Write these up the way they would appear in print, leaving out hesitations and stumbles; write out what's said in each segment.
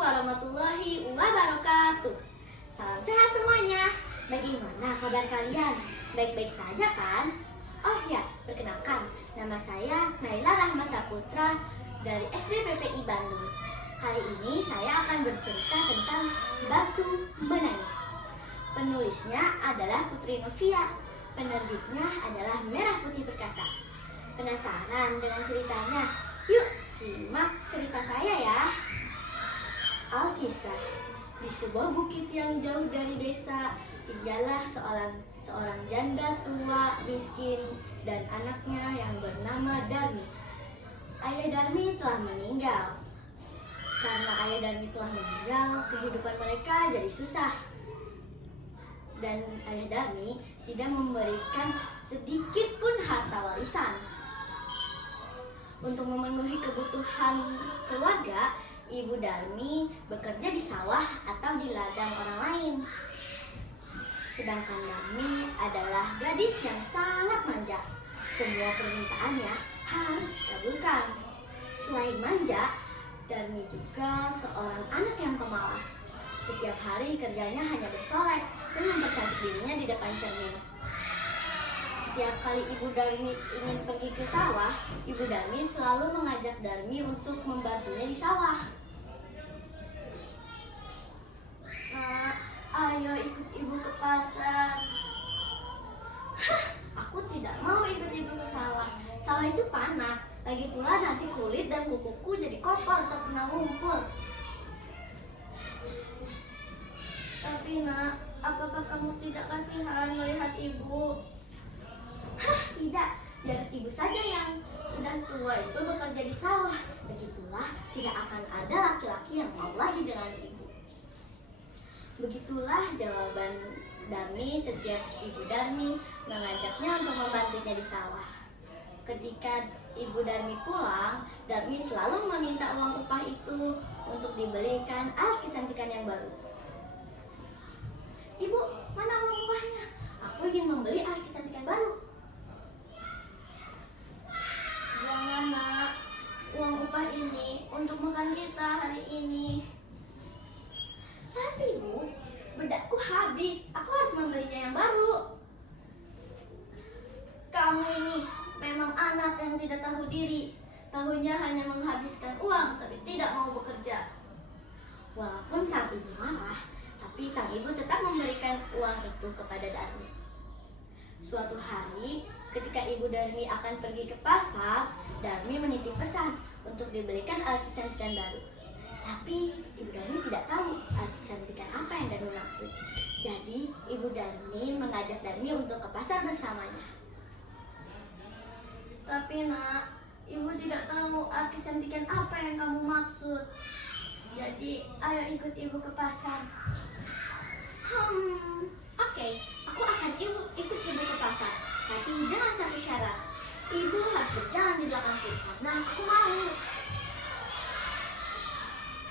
warahmatullahi wabarakatuh. Salam sehat semuanya. Bagaimana kabar kalian? Baik-baik saja kan? Oh ya, perkenalkan, nama saya Naila Rahma Saputra dari SD PPI Bandung. Kali ini saya akan bercerita tentang Batu Menangis. Penulisnya adalah Putri Novia. Penerbitnya adalah Merah Putih Perkasa. Penasaran dengan ceritanya? Yuk simak cerita saya ya. Alkisah. Di sebuah bukit yang jauh dari desa, tinggallah seorang janda tua miskin dan anaknya yang bernama Darmi. Ayah Darmi telah meninggal. Karena ayah Darmi telah meninggal, kehidupan mereka jadi susah. Dan ayah Darmi tidak memberikan sedikit pun harta warisan. Untuk memenuhi kebutuhan keluarga, Ibu Darmi bekerja di sawah atau di ladang orang lain. Sedangkan Darmi adalah gadis yang sangat manja. Semua permintaannya harus dikabulkan. Selain manja, Darmi juga seorang anak yang pemalas. Setiap hari kerjanya hanya bersolek dan mempercantik dirinya di depan cermin. Setiap kali Ibu Darmi ingin pergi ke sawah, Ibu Darmi selalu mengajak Darmi untuk membantunya di sawah. Nak, ayo ikut ibu ke pasar. Hah, aku tidak mau ikut ibu ke sawah. Sawah itu panas, lagi pula nanti kulit dan kukuku jadi kotor terkena lumpur. Tapi nak, apakah kamu tidak kasihan melihat ibu? Hah, tidak. Biar ibu saja yang sudah tua itu bekerja di sawah. Begitulah tidak akan ada laki-laki yang mau lagi dengan ibu. Begitulah jawaban Darmi setiap Ibu Darmi mengajaknya untuk membantunya di sawah. Ketika Ibu Darmi pulang, Darmi selalu meminta uang upah itu untuk dibelikan alat kecantikan yang baru. Ibu, mana uang upahnya? Aku ingin membeli alat kecantikan baru. Jangan nak, uang upah ini untuk makan kita hari ini. Tapi Bu, bedakku habis. Aku harus membelinya yang baru. Kamu ini memang anak yang tidak tahu diri. Tahunya hanya menghabiskan uang, tapi tidak mau bekerja. Walaupun sang ibu marah, tapi sang ibu tetap memberikan uang itu kepada Darmi. Suatu hari, ketika Ibu Darmi akan pergi ke pasar, Darmi menitip pesan untuk dibelikan alat kecantikan baru. Tapi Ibu Darmi tidak tahu alat kecantikan apa yang Darmi maksud. Jadi Ibu Darmi mengajak Darmi untuk ke pasar bersamanya. Tapi nak, Ibu tidak tahu alat kecantikan apa yang kamu maksud. Jadi ayo ikut Ibu ke pasar. Oke, aku akan ikut Ibu ke pasar. Tapi dengan satu syarat. Ibu harus berjalan di belakangku karena aku mau.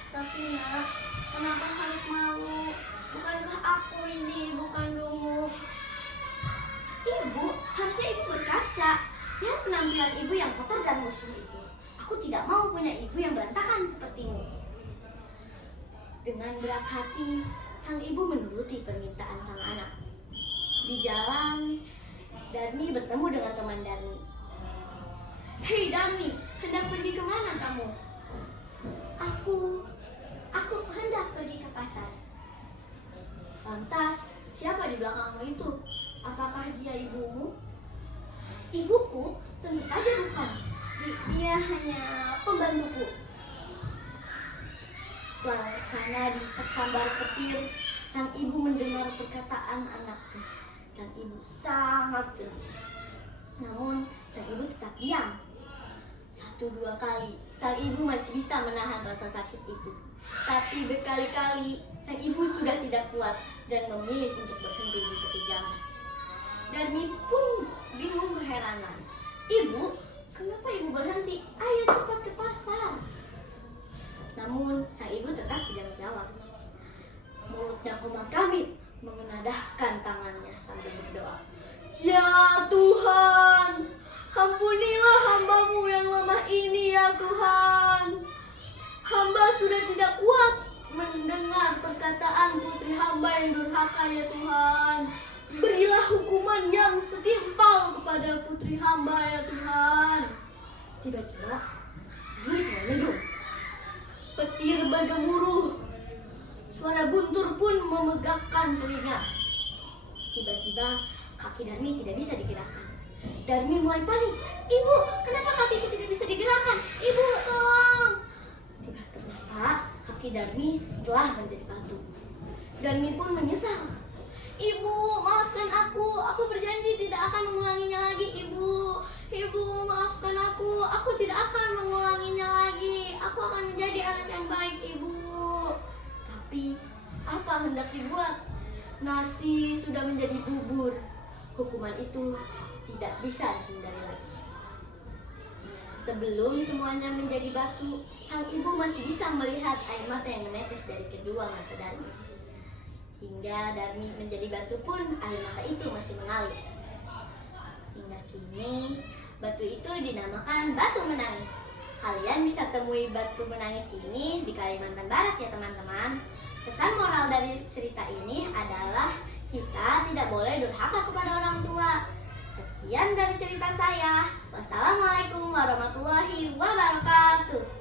Tapi nak, kenapa harus malu? Bukankah aku ini ibu kandungmu? Ibu, harusnya ibu berkaca. Lihat penampilan ibu yang kotor dan lusuh itu. Aku tidak mau punya ibu yang berantakan sepertimu. Dengan berat hati, sang ibu menuruti permintaan sang anak. Di jalan, Darmi bertemu dengan teman Darmi. Hei Darmi, hendak pergi kemana kamu? Aku hendak pergi ke pasar. Lantas, siapa di belakangmu itu? Apakah dia ibumu? Ibuku? Tentu saja bukan. Dia hanya pembantuku. Lalu ke sana di sambar petir, sang ibu mendengar perkataan anaknya. Sang ibu sangat sedih. Namun, sang ibu tetap diam. 1-2 kali, sang ibu masih bisa menahan rasa sakit itu. Tapi berkali-kali, sang ibu sudah tidak kuat dan memilih untuk berhenti di tepi jalan. Darmi pun bingung keheranan. Ibu, kenapa ibu berhenti? Ayo cepat ke pasar. Namun, sang ibu tetap tidak menjawab. Mulutnya kumat kamit, mengenadahkan tangannya sambil berdoa. Ya Tuhan, ampunilah hambamu yang lemah ini ya Tuhan. Hamba sudah tidak kuat mendengar perkataan putri hamba yang durhaka ya Tuhan. Berilah hukuman yang setimpal kepada putri hamba ya Tuhan. Tiba-tiba langit mulai mendung. Petir bergemuruh. Suara guntur pun memegahkan telinga. Tiba-tiba kaki Darmi tidak bisa digerakkan. Darmi mulai panik. Ibu, kenapa kakiku tidak bisa digerakkan? Ibu, tolong. Ternyata kaki Darmi telah menjadi batu. Darmi pun menyesal. Ibu, maafkan aku. Aku berjanji tidak akan mengulanginya lagi, Ibu. Ibu, maafkan aku. Aku tidak akan mengulanginya lagi. Aku akan menjadi anak yang baik, Ibu. Tapi apa hendak dibuat? Nasi sudah menjadi bubur. Hukuman itu tidak bisa dihindari lagi. Sebelum semuanya menjadi batu, sang ibu masih bisa melihat air mata yang menetes dari kedua mata Darmi. Hingga Darmi menjadi batu pun air mata itu masih mengalir. Hingga kini batu itu dinamakan batu menangis. Kalian bisa temui batu menangis ini di Kalimantan Barat ya teman-teman. Pesan moral dari cerita ini adalah kita tidak boleh durhaka kepada orang tua. Sekian dari cerita saya. Wassalamualaikum warahmatullahi wabarakatuh.